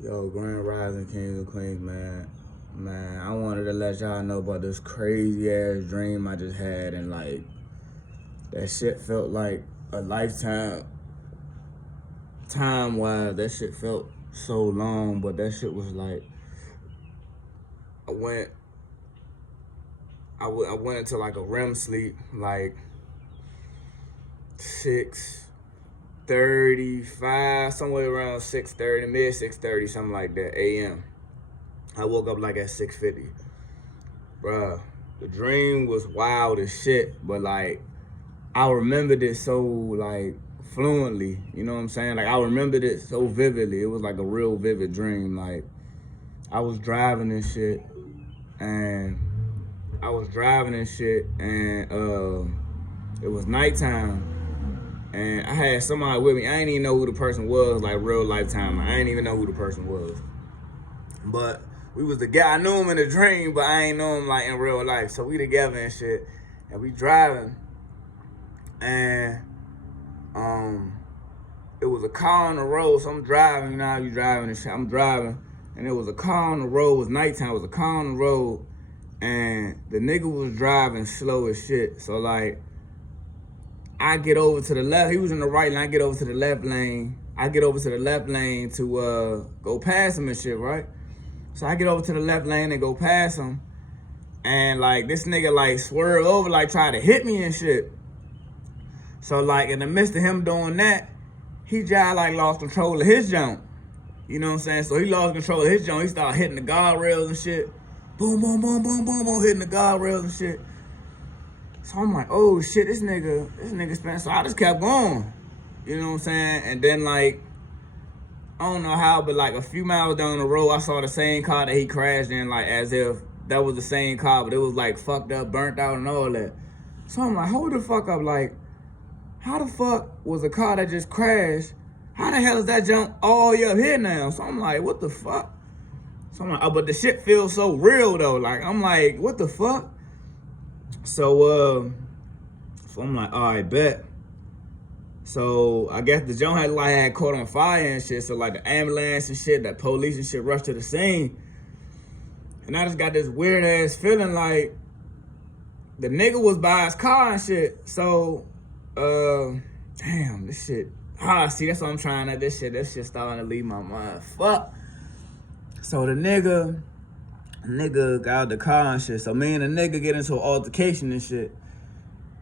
Yo, Grand Rising Kings and Queens, man. Man, I wanted to let y'all know about this crazy ass dream I just had, and like that shit felt like a lifetime. Time wise, that shit felt so long, but that shit was like I went, I went into like a REM sleep, like 6:35, somewhere around 6:30, mid 6:30, something like that a.m. I woke up like at 6:50. Bruh, the dream was wild as shit, but like I remembered it so like fluently, you know what I'm saying? Like I remembered it so vividly. It was like a real vivid dream. Like I was driving and shit, and it was nighttime, and I had somebody with me. I didn't even know who the person was, like real lifetime. I didn't even know who the person was, but we was together. I knew him in a dream, but I ain't know him like in real life. So we together and shit, and we driving, and it was a car on the road. So I'm driving, you know how you driving and shit. I'm driving, and it was a car on the road. It was nighttime. It was a car on the road, and the nigga was driving slow as shit. So like, I get over to the left. He was in the right lane. I get over to the left lane. I get over to the left lane to go past him and shit, right? So I get over to the left lane and go past him, and like this nigga like swerve over, like try to hit me and shit. So like in the midst of him doing that, he just like lost control of his jump. You know what I'm saying? So he lost control of his jump. He started hitting the guardrails and shit. Boom, boom, boom, boom, boom, boom, hitting the guardrails and shit. So I'm like, oh shit, this nigga spent. So I just kept going. You know what I'm saying? And then like, I don't know how, but like a few miles down the road, I saw the same car that he crashed in, like as if that was the same car, but it was like fucked up, burnt out, and all that. So I'm like, hold the fuck up, like, how the fuck was a car that just crashed? How the hell is that jump all the way up here now? So I'm like, what the fuck? So I'm like, oh, but the shit feels so real though. Like, I'm like, what the fuck? So I'm like, all right, bet. So I guess the jump had caught on fire and shit. So like the ambulance and shit, the police and shit rushed to the scene. And I just got this weird ass feeling like the nigga was by his car and shit. So, damn, this shit. See, that's what I'm trying to. This shit starting to leave my mind. Fuck. So the nigga got out the car and shit. So me and the nigga get into an altercation and shit.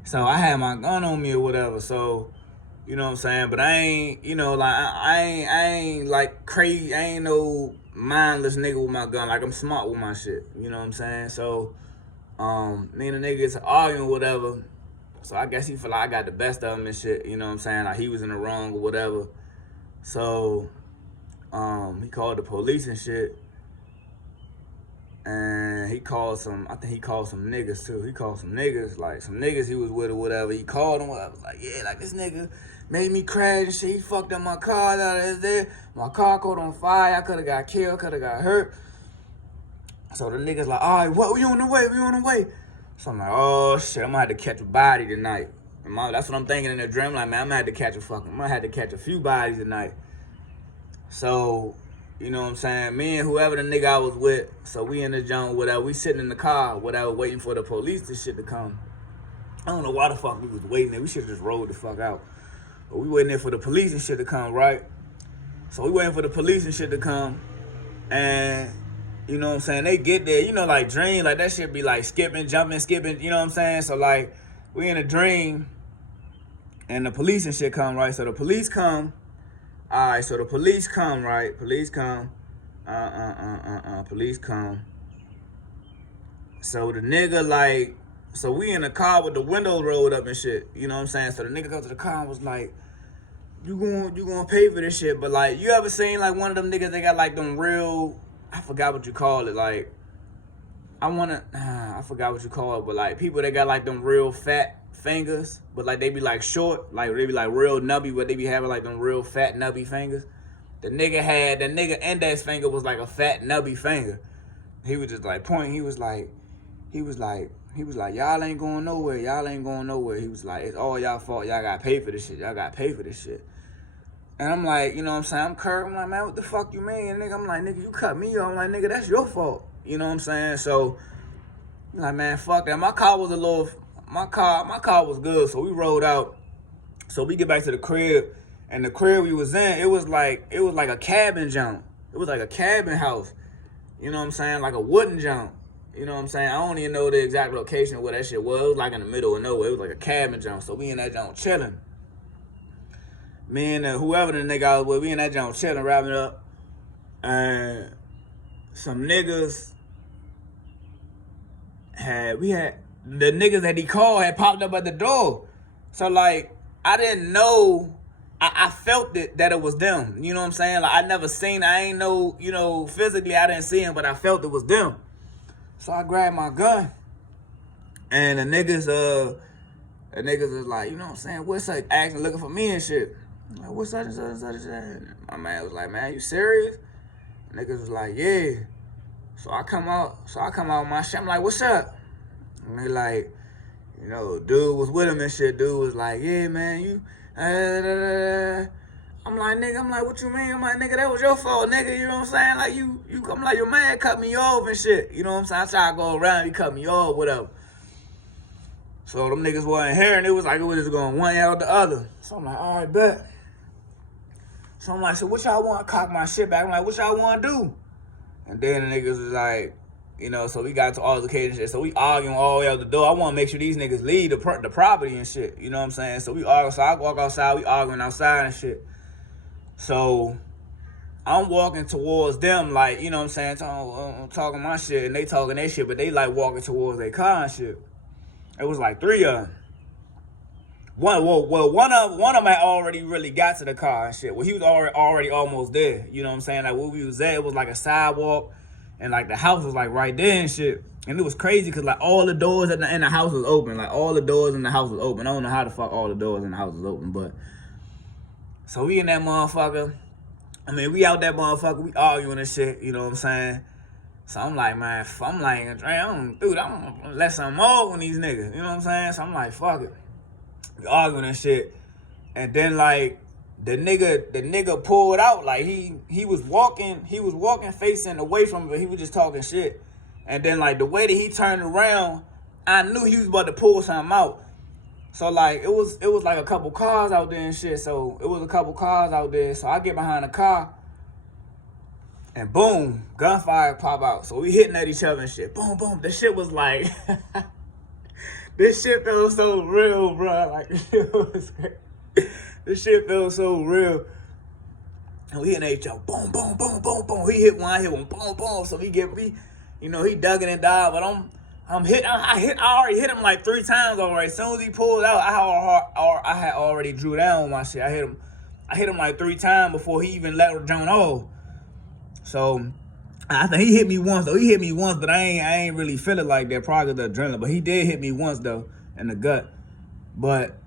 So I had my gun on me or whatever. So, you know what I'm saying? But I ain't, you know, like I ain't like crazy. I ain't no mindless nigga with my gun. Like I'm smart with my shit. You know what I'm saying? So, me and the nigga get to arguing or whatever. So I guess he feel like I got the best of him and shit. You know what I'm saying? Like he was in the wrong or whatever. So, he called the police and shit. And he called some, I think he called some niggas too. He called some niggas, like some niggas he was with or whatever. He called them. I was like, yeah, like this nigga made me crash and shit. He fucked up my car out there. My car caught on fire. I could have got killed, could have got hurt. So the niggas like, all right, what? We on the way, we on the way. So I'm like, oh shit, I'm gonna have to catch a body tonight. That's what I'm thinking in the dream. Like, man, I'm gonna have to catch a few bodies tonight. So, you know what I'm saying? Me and whoever the nigga I was with, so we in the junk, whatever, we sitting in the car, whatever, waiting for the police and shit to come. I don't know why the fuck we was waiting there. We should have just rolled the fuck out. But we waiting there for the police and shit to come, right? So we waiting for the police and shit to come. And, you know what I'm saying? They get there, you know, like dream, like that shit be like skipping, jumping, skipping, you know what I'm saying? So like, we in a dream, and the police and shit come, right? So the police come. All right, so the police come, right? Police come. Police come. So the nigga like, so we in the car with the windows rolled up and shit. You know what I'm saying? So the nigga goes to the car and was like, you gonna pay for this shit. But like, you ever seen like one of them niggas, they got like them real, I forgot what you call it. Like, I forgot what you call it. But like people that got like them real fat fingers, but like they be like short, like they be like real nubby, but they be having like them real fat nubby fingers. The nigga index finger was like a fat nubby finger. He was just like pointing. He was like, y'all ain't going nowhere. Y'all ain't going nowhere. He was like, it's all y'all fault. Y'all gotta pay for this shit. Y'all gotta pay for this shit. And I'm like, you know what I'm saying? I'm Kirk. I'm like, man, what the fuck you mean? And nigga, I'm like, nigga, you cut me off. I'm like, nigga, that's your fault. You know what I'm saying? So, I'm like, man, fuck that. My car was good. So we rolled out. So we get back to the crib. And the crib we was in, it was like a cabin jump. It was like a cabin house. You know what I'm saying? Like a wooden jump. You know what I'm saying? I don't even know the exact location of where that shit was. It was like in the middle of nowhere. It was like a cabin jump. So we in that jump chilling. Me and whoever the nigga I was with, we in that jump chilling, wrapping it up. And some niggas the niggas that he called had popped up at the door. So like, I didn't know. I felt it that it was them. You know what I'm saying? Like, I never seen, I ain't know, you know, physically I didn't see him, but I felt it was them. So I grabbed my gun. And the niggas is like, you know what I'm saying? What's like asking, looking for me and shit. I'm like, what's such and such and such and such? My man was like, man, you serious? The niggas was like, yeah. So I come out with my shit. I'm like, what's up? And they like, you know, dude was with him and shit. Dude was like, yeah, man, you. I'm like, what you mean? I'm like, nigga, that was your fault, nigga. You know what I'm saying? Like, I'm like, your man cut me off and shit. You know what I'm saying? I tried to go around, he cut me off, whatever. So them niggas wasn't here, and it was just going one out the other. So I'm like, all right, bet. So I'm like, so what y'all want? I cock my shit back. I'm like, what y'all want to do? And then the niggas was like, you know, so we got to altercation and shit. So we arguing all the way out the door. I want to make sure these niggas leave the property and shit. You know what I'm saying? So we argue. So I walk outside. We arguing outside and shit. So I'm walking towards them, like, you know what I'm saying? Talking my shit, and they talking their shit, but they like walking towards their car and shit. It was like three of them. One of them had already really got to the car and shit. Well, he was already almost there. You know what I'm saying? Like, where we was at, it was like a sidewalk. And, like, the house was, like, right there and shit. And it was crazy because, like, all the doors in the house was open. Like, all the doors in the house was open. I don't know how the fuck all the doors in the house was open, but. So we in that motherfucker. I mean, we out that motherfucker. We arguing and shit. You know what I'm saying? So I'm like, man, I'm gonna let something off on these niggas. You know what I'm saying? So I'm like, fuck it. We arguing and shit. And then, like, the nigga pulled out, like he was walking facing away from me, but he was just talking shit. And then, like, the way that he turned around, I knew he was about to pull something out. So, like, it was like a couple cars out there and shit. So it was a couple cars out there. So I get behind the car, and boom, gunfire pop out. So we hitting at each other and shit. Boom, boom. This shit was like, this shit felt so real, bro. Like, it was crazy. This shit felt so real. And we hitting at each other. Boom, boom, boom, boom, boom. He hit one, I hit one. Boom, boom. So he get me, you know, he ducking and dive. But I already hit him like 3 times already. As soon as he pulled out, I had already drew down on my shit. I hit him like 3 times before he even let Joan off. So I think he hit me once though. He hit me once, but I ain't really feel it like that, probably the adrenaline. But he did hit me once though in the gut. But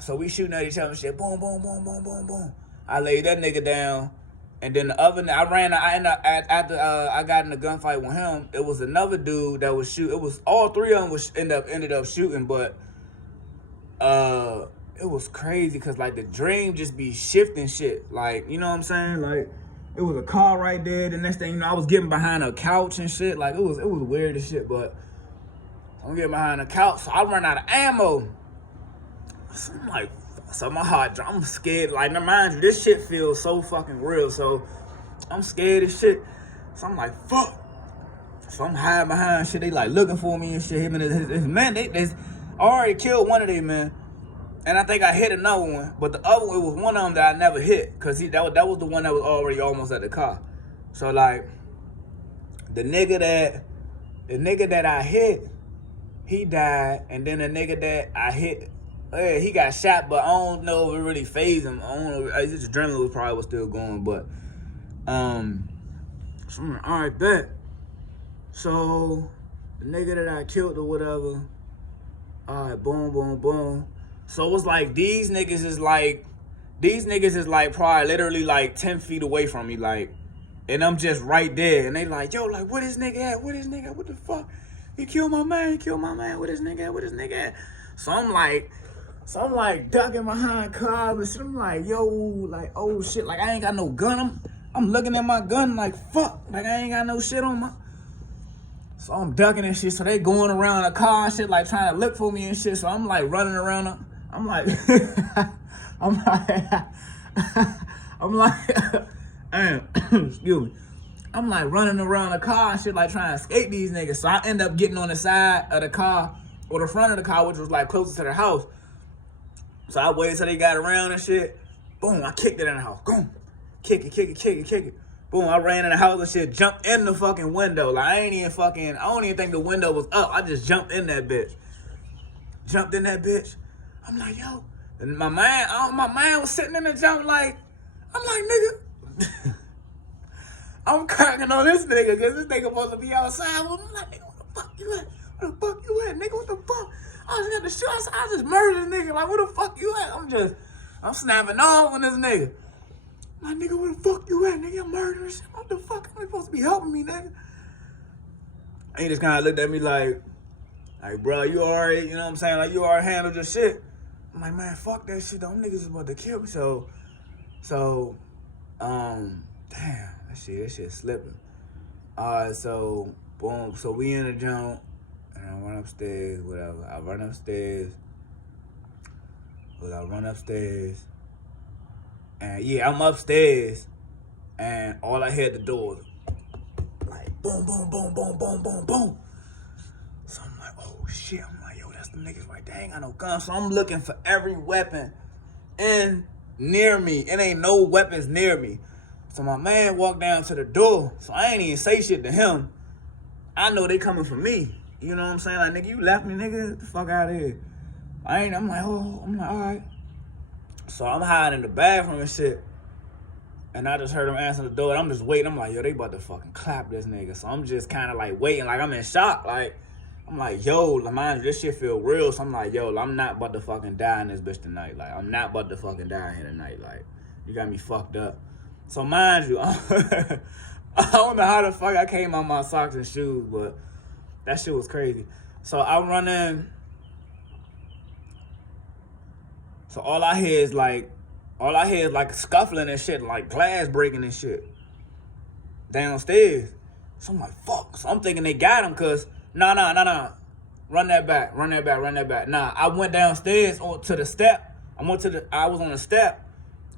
so we shooting at each other and shit. Boom, boom, boom, boom, boom, boom. I laid that nigga down, and then the other after I got in the gunfight with him, it was another dude that was shooting. It was all 3 of them ended up shooting, but it was crazy because like the dream just be shifting shit. Like, you know what I'm saying? Like, it was a car right there. The next thing you know, I was getting behind a couch and shit. Like, it was weird as shit, but I'm getting behind a couch, so I run out of ammo. So I'm like, so my heart, I'm scared. Like, now mind you, this shit feels so fucking real. So I'm scared as shit. So I'm like, fuck. So I'm hiding behind shit. They like looking for me and shit. Him and his men, they already killed one of them men. And I think I hit another one. But the other one, it was one of them that I never hit. Because that was the one that was already almost at the car. So like, the nigga that I hit, he died. And then the nigga that I hit, he got shot, but I don't know if it really fazed him. I don't know. His adrenaline was still going, but so I'm like, all right, bet. So the nigga that I killed or whatever, all right, boom, boom, boom. So it was like these niggas is like probably literally like 10 feet away from me, like, and I'm just right there, and they like, yo, like, where this nigga at? Where this nigga at? What the fuck? He killed my man. Where this nigga at? So I'm like, So I'm like ducking behind cars and shit. I'm like, yo, like, oh shit, like I ain't got no gun. I'm looking at my gun like, fuck, like I ain't got no shit on my. So I'm ducking and shit. So they going around the car and shit, like trying to look for me and shit. So I'm like running around. I'm like, I'm like, I'm like, excuse me. I'm like running around the car and shit, like trying to escape these niggas. So I end up getting on the side of the car or the front of the car, which was like closer to the house. So I waited till they got around and shit. Boom, I kicked it in the house. Boom. Kick it. Boom, I ran in the house and shit, jumped in the fucking window. Like, I don't even think the window was up. I just jumped in that bitch. I'm like, yo. And my man was sitting in the jump like, I'm like, nigga. I'm cracking on this nigga, because this nigga supposed to be outside. I'm like, nigga, what the fuck you at? Where the fuck you at, nigga? What the fuck? I just got the shoot. I just murdered this nigga. Like, where the fuck you at? I'm snapping off on this nigga. My nigga, where the fuck you at, nigga? I'm murdering shit. What the fuck? I'm supposed to be helping me, nigga. And he just kind of looked at me like, bro, you already, you know what I'm saying? Like, you already handled your shit. I'm like, man, fuck that shit. Them niggas is about to kill me. Damn, that shit slipping. So, boom. So we in the jump, and I run upstairs, whatever. I run upstairs. And yeah, I'm upstairs, and all I hear at the door, like boom, boom, boom, boom, boom, boom, boom. So I'm like, oh shit. I'm like, yo, that's the niggas right there. Ain't got no gun. So I'm looking for every weapon near me. It ain't no weapons near me. So my man walked down to the door. So I ain't even say shit to him. I know they coming for me. You know what I'm saying? Like, nigga, you left me, nigga. Get the fuck out of here. I'm like, all right. So I'm hiding in the bathroom and shit. And I just heard him answer the door. And I'm just waiting. I'm like, yo, they about to fucking clap this nigga. So I'm just kind of like waiting. Like, I'm in shock. Like, I'm like, yo, mind you, this shit feel real. So I'm like, yo, I'm not about to fucking die in this bitch tonight. Like, I'm not about to fucking die here tonight. Like, you got me fucked up. So mind you, I don't know how the fuck I came on my socks and shoes, but that shit was crazy. So I run in. So all I hear is like scuffling and shit, like glass breaking and shit downstairs. So I'm like, fuck. So I'm thinking they got him, cause nah. Run that back. Nah, I went downstairs to the step. I was on the step,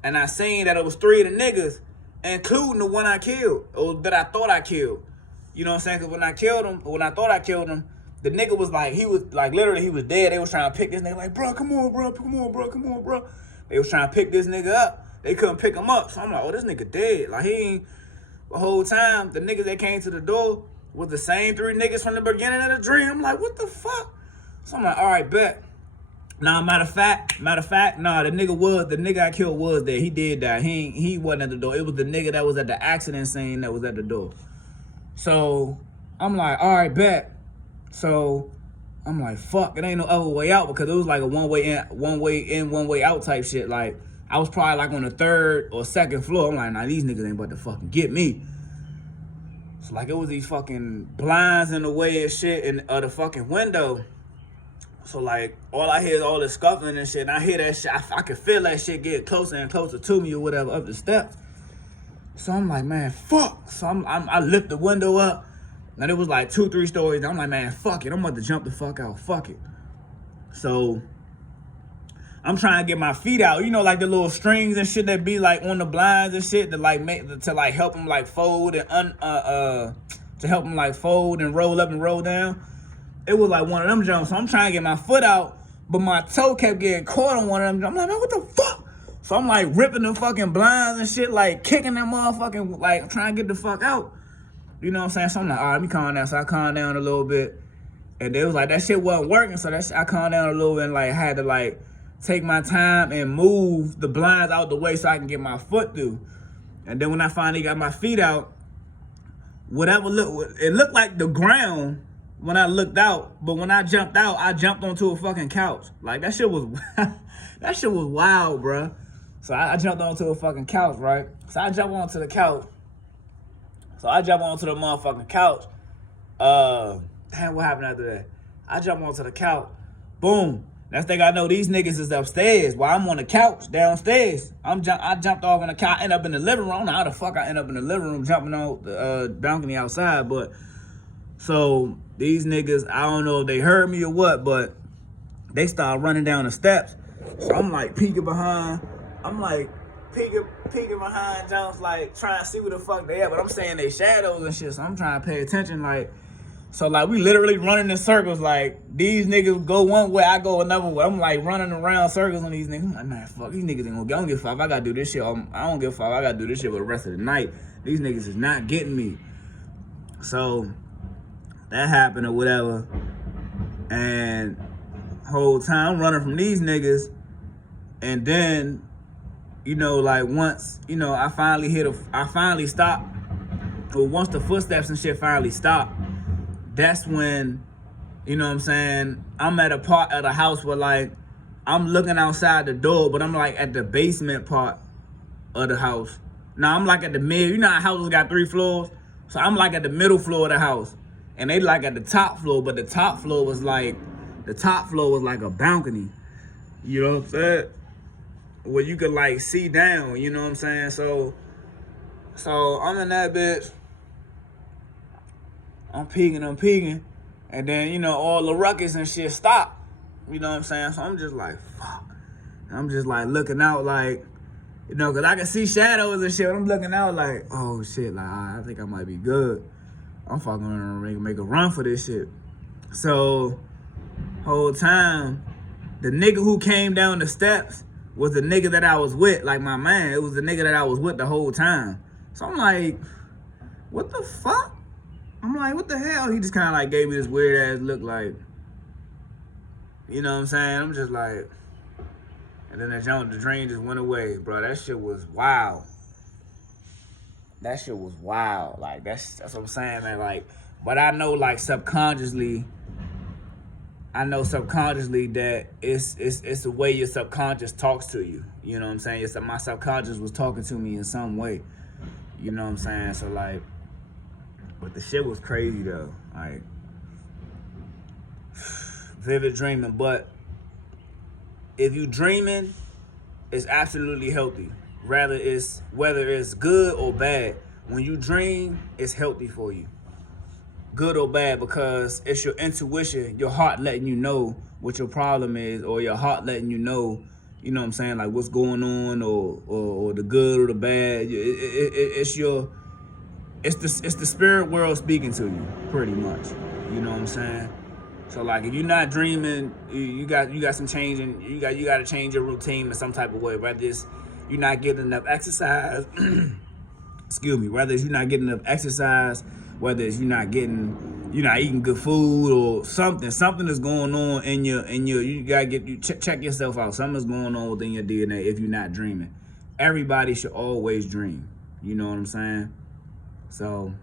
and I seen that it was 3 of the niggas, including the one I killed, or that I thought I killed. You know what I'm saying? Cause when I thought I killed him, the nigga was like, he was like, literally, he was dead. They was trying to pick this nigga, like, bro, come on, bro. They was trying to pick this nigga up. They couldn't pick him up. So I'm like, oh, this nigga dead. Like, he ain't, the whole time, the niggas that came to the door was the same 3 niggas from the beginning of the dream. I'm like, what the fuck? So I'm like, all right, bet. Nah, matter of fact, nah, the nigga I killed was there. He did die. He wasn't at the door. It was the nigga that was at the accident scene that was at the door. So I'm like, all right, bet. So I'm like, fuck, it ain't no other way out, because it was like a one way in, one way out type shit. Like, I was probably like on the 3rd or 2nd floor. I'm like, nah, these niggas ain't about to fucking get me. So like, it was these fucking blinds in the way and shit in the fucking window. So like, all I hear is all this scuffling and shit, and I hear that shit. I can feel that shit get closer and closer to me or whatever up the steps. So I'm like, man, fuck. So I lift the window up. And it was like 2-3 stories. I'm like, man, fuck it. I'm about to jump the fuck out. Fuck it. So I'm trying to get my feet out. You know, like the little strings and shit that be like on the blinds and shit to like help them like fold and to help them like fold and roll up and roll down. It was like one of them jumps. So I'm trying to get my foot out, but my toe kept getting caught on one of them. I'm like, man, what the fuck? So I'm like ripping the fucking blinds and shit, like kicking them motherfucking, like trying to get the fuck out. You know what I'm saying? So I'm like, all right, let me calm down. So I calmed down a little bit. And it was like, that shit wasn't working. So I calmed down a little bit and like had to like take my time and move the blinds out the way so I can get my foot through. And then when I finally got my feet out, it looked like the ground when I looked out. But when I jumped out, I jumped onto a fucking couch. Like, that shit was wild, bro. So I jumped onto a fucking couch, right? So I jump onto the couch. So I jump onto the motherfucking couch. Damn, what happened after that? I jump onto the couch. Boom. Next thing I know, these niggas is upstairs while I'm on the couch downstairs. I jumped off on the couch, end up in the living room. I don't know how the fuck I end up in the living room jumping on the balcony outside, but so these niggas, I don't know if they heard me or what, but they started running down the steps. So I'm like peeking behind. I'm like peeking behind Jones, like trying to see where the fuck they at. But I'm saying they shadows and shit, so I'm trying to pay attention, like. So, like, we literally running in circles. Like, these niggas go one way, I go another way. I'm, like, running around circles on these niggas. I'm like, man, fuck, these niggas ain't gonna get. I don't give a fuck. I gotta do this shit. I don't give a fuck. I gotta do this shit for the rest of the night. These niggas is not getting me. So, that happened or whatever. And whole time I'm running from these niggas. And then, you know, like, once, you know, I finally stopped. But once the footsteps and shit finally stopped, that's when, you know what I'm saying, I'm at a part of the house where, like, I'm looking outside the door, but I'm, like, at the basement part of the house. Now, I'm, like, at the mid. You know how houses got 3 floors? So I'm, like, at the middle floor of the house. And they, like, at the top floor, but the top floor was, like a balcony. You know what I'm saying? Where you could, like, see down, you know what I'm saying? So I'm in that bitch. I'm peeking, and then, you know, all the ruckus and shit stop. You know what I'm saying? So I'm just like, fuck. I'm just like looking out, like, you know, because I can see shadows and shit. But I'm looking out like, oh shit, like, I think I might be good. I'm fucking gonna make a run for this shit. So, whole time, the nigga who came down the steps was the nigga that I was with, like my man. It was the nigga that I was with the whole time. So I'm like, what the fuck? I'm like, what the hell? He just kind of like gave me this weird ass look, like, you know what I'm saying? I'm just like, and then the dream just went away, bro. That shit was wild. That shit was wild. Like, that's what I'm saying, man. Like, but I know, like, subconsciously that it's the way your subconscious talks to you. You know what I'm saying? My subconscious was talking to me in some way. You know what I'm saying? So, like, but the shit was crazy, though. Like, vivid dreaming. But if you dreaming, it's absolutely healthy. Whether it's good or bad. When you dream, it's healthy for you. Good or bad, because it's your intuition, your heart letting you know what your problem is, or your heart letting you know, you know what I'm saying, like what's going on, or the good or the bad. It's the spirit world speaking to you, pretty much. You know what I'm saying? So, like, if you're not dreaming, you got some changing. You got to change your routine in some type of way. Whether it's you're not getting enough exercise, excuse me. Whether it's you're not getting enough exercise, whether it's you're not eating good food or something is going on in your. You gotta check yourself out. Something's going on within your DNA if you're not dreaming. Everybody should always dream. You know what I'm saying? So,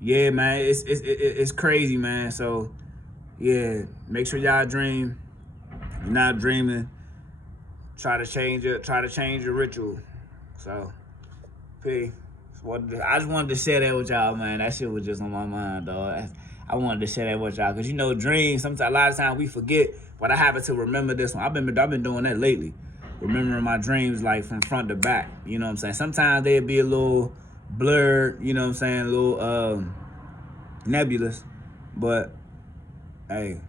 yeah, man, it's crazy, man. So, yeah, make sure y'all dream. If you're not dreaming, try to change your ritual. So, P. I just wanted to share that with y'all, man. That shit was just on my mind, dog. I wanted to share that with y'all, because, you know, dreams, sometimes, a lot of times we forget, but I happen to remember this one. I've been doing that lately. Remembering my dreams, like, from front to back. You know what I'm saying? Sometimes they'd be a little blurred, you know what I'm saying, a little nebulous, but hey,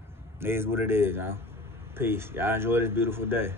it is what it is, y'all. Peace. Y'all enjoy this beautiful day.